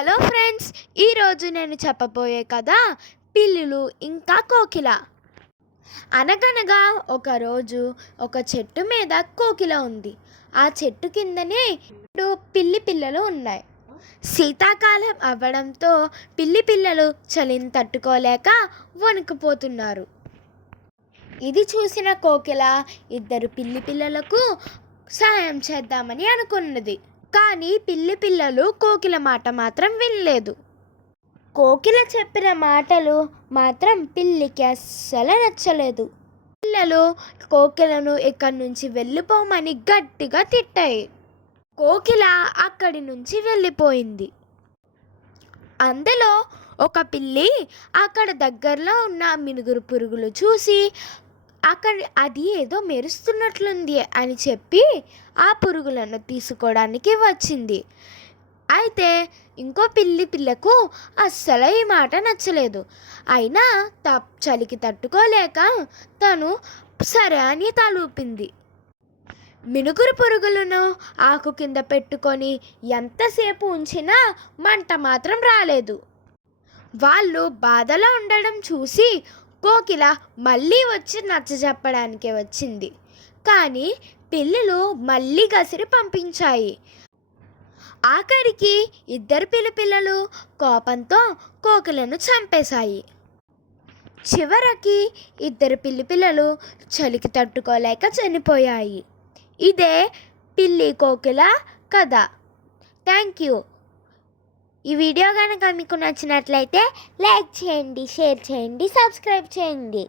Hello friends, ఈరోజు నేను చెప్పబోయే కథ పిల్లులు ఇంకా కోకిల. అనగనగా ఒకరోజు ఒక చెట్టు మీద కోకిల ఉంది. ఆ చెట్టు కిందనే పిల్లి పిల్లలు ఉన్నాయి. శీతాకాలం అవ్వడంతో పిల్లి పిల్లలు చలిని తట్టుకోలేక వణికిపోతున్నారు. ఇది చూసిన కోకిల ఇద్దరు పిల్లి పిల్లలకు సాయం చేద్దామని అనుకున్నది. కానీ పిల్లి పిల్లలు కోకిల మాట మాత్రం వినలేదు. కోకిల చెప్పిన మాటలు మాత్రం పిల్లికి అస్సలు నచ్చలేదు. పిల్లలు కోకిలను ఇక్కడి నుంచి వెళ్ళిపోమని గట్టిగా తిట్టాయి. కోకిల అక్కడి నుంచి వెళ్ళిపోయింది. అందులో ఒక పిల్లి అక్కడ దగ్గరలో ఉన్న మినుగురు పురుగులు చూసి అక్కడ అది ఏదో మెరుస్తున్నట్లుంది అని చెప్పి ఆ పురుగులను తీసుకోవడానికి వచ్చింది. అయితే ఇంకో పిల్లకు అస్సలు ఈ మాట నచ్చలేదు. అయినా చలికి తట్టుకోలేక తను సరే అని తలూపింది. మినుగురు పురుగులను ఆకు కింద పెట్టుకొని ఎంతసేపు ఉంచినా మంట మాత్రం రాలేదు. వాళ్ళు బాధలో ఉండడం చూసి కోకిల మళ్ళీ వచ్చి నచ్చజెప్పడానికి వచ్చింది. కానీ పిల్లులు మళ్ళీ గసిరి పంపించాయి. ఆఖరికి ఇద్దరు పిల్లలు కోపంతో కోకిలను చంపేశాయి. చివరికి ఇద్దరు పిల్లలు చలికి తట్టుకోలేక చనిపోయాయి. ఇదే పిల్లి కోకిల కథ. Thank you. ఈ వీడియో కనుక మీకు నచ్చినట్లయితే లైక్ చేయండి, షేర్ చేయండి, సబ్స్క్రైబ్ చేయండి.